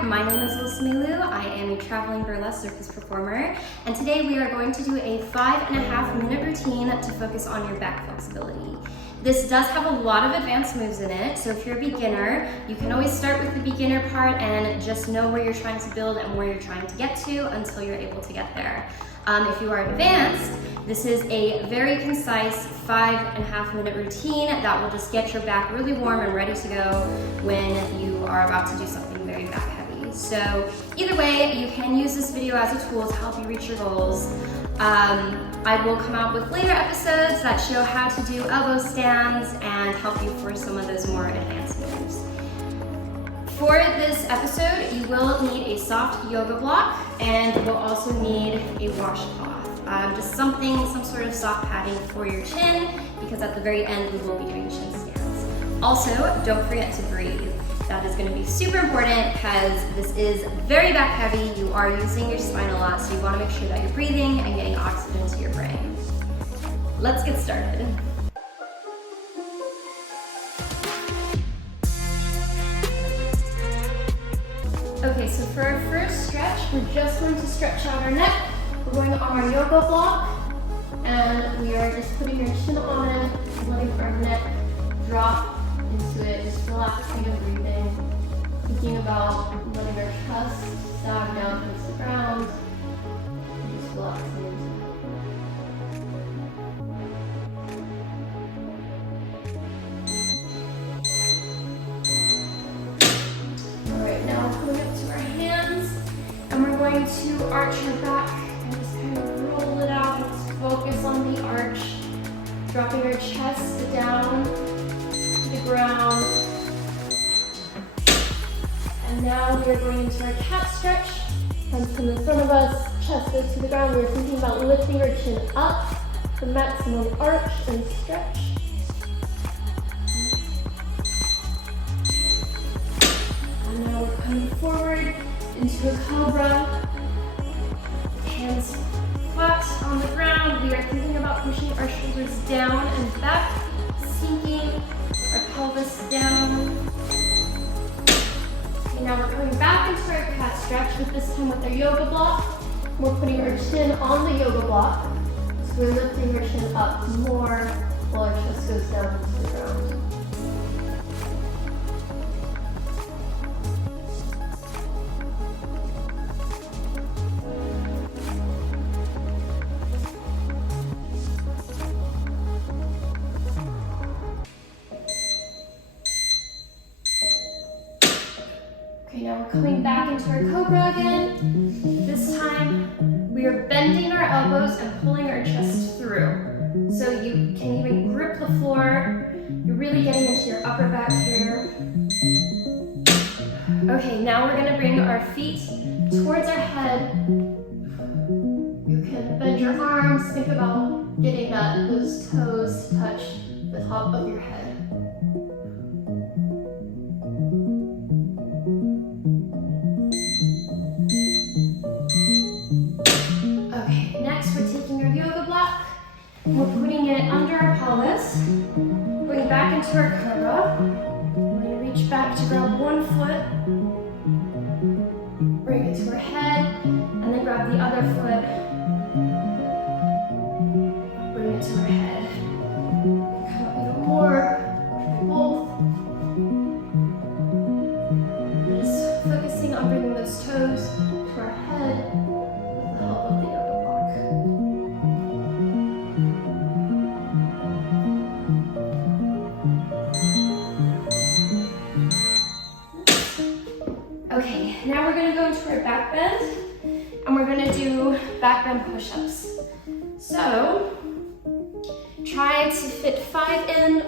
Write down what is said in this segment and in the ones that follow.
there, my name is Lulu. I am a traveling burlesque circus performer, and today we are going to do a 5.5 minute routine to focus on your back flexibility. This does have a lot of advanced moves in it, so if you're a beginner, you can always start with the beginner part and just know where you're trying to build and where you're trying to get to until you're able to get there. If you are advanced, this is a very concise 5.5 minute routine that will just get your back really warm and ready to go when you are about to do something very back heavy. So either way, you can use this video as a tool to help you reach your goals. I will come out with later episodes that show how to do elbow stands and help you for some of those more advanced moves. For this episode, you will need a soft yoga block, and you will also need a washcloth. Just some sort of soft padding for your chin, because at the very end we will be doing chin stands. Also, don't forget to breathe. That is going to be super important because this is very back heavy. You are using your spine a lot, so you want to make sure that you're breathing and getting oxygen to your brain. Let's get started. Okay, so for our first stretch, we're just going to stretch out our neck. We're going on our yoga block, and we are just putting your chin on it, letting our neck drop into it, just relaxing and breathing. Thinking about letting our chest sag down towards the ground, and just relaxing into it. Going to arch your back and just kind of roll it out. Let's focus on the arch, dropping our chest down to the ground. And now we are going into our cat stretch. Hands come in front of us, chest goes to the ground. We're thinking about lifting our chin up, the maximum arch and stretch. And now we're coming forward into a cobra. Hands flat on the ground. We are thinking about pushing our shoulders down and back, sinking our pelvis down. Okay, now we're coming back into our cat stretch, but this time with our yoga block. We're putting our chin on the yoga block. So we're lifting our chin up more while our chest goes down into the ground. Okay, now we're coming back into our cobra again. This time, we are bending our elbows and pulling our chest through. So you can even grip the floor. You're really getting into your upper back here. Okay, now we're gonna bring our feet towards our head. You can bend your arms, think about getting those toes to touch the top of your head. We're putting it under our pelvis, going back into our cobra. We're going to reach back to grab one foot, bring it to our head, and then grab the other foot, bring it to our head. Come up even more, both. Just focusing on bringing those toes to our head with the help of the yoga block. Okay, now we're going to go into our back bend, and we're going to do back bend push-ups. So, try to fit 5 in,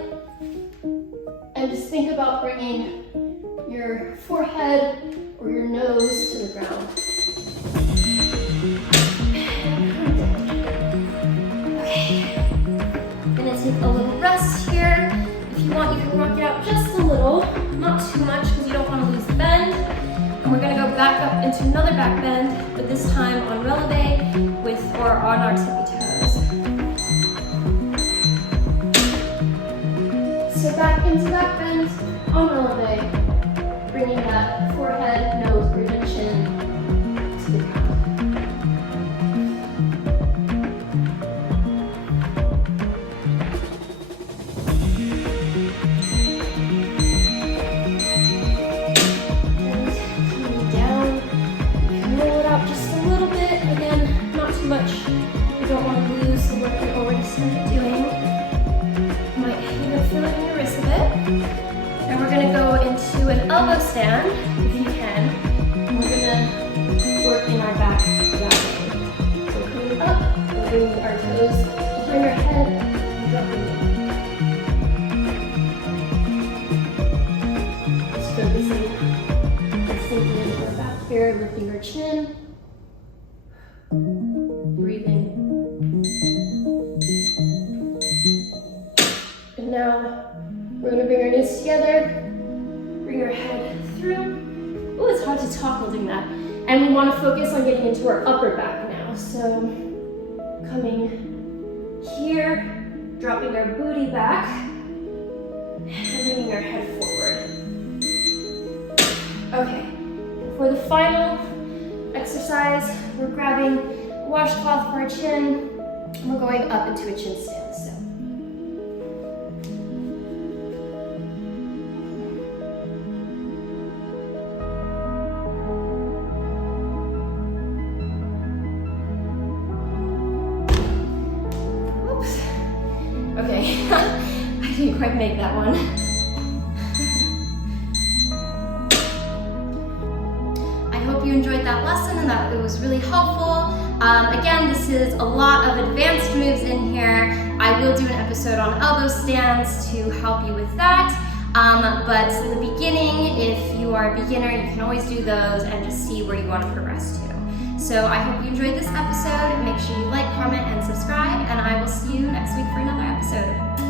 and just think about bringing your forehead or your nose to the ground. Okay, I'm going to take a little rest here. If you want, you can rock it out just a little, not too much because you don't want to lose the bend. And we're going to go back up into another back bend, but this time on releve or on our tippy toes. So back into back bend on releve. bringing that forehead, nose, or the chin to the ground. You don't want to lose the work you've already started doing. You might even feel it in your wrist a bit. And we're going to go into an elbow stand, if you can. And we're going to work in our back that way. So coming up, we're bringing our toes behind our head, and dropping them. Just focusing on sinking into our back here, lifting our chin. Breathing. And now we're going to bring our knees together, bring our head through. Oh, it's hard to talk holding that. And we want to focus on getting into our upper back now. So coming here, dropping our booty back, and bringing our head forward. Okay, for the final exercise, we're grabbing a washcloth for our chin, and we're going up into a chin stand. Oops. Okay, I didn't quite make that one. I hope you enjoyed that lesson and that it was really helpful. Again, this is a lot of advanced moves in here. I will do an episode on elbow stands to help you with that. But in the beginning, if you are a beginner, you can always do those and just see where you want to progress to. So I hope you enjoyed this episode. Make sure you like, comment, and subscribe, and I will see you next week for another episode.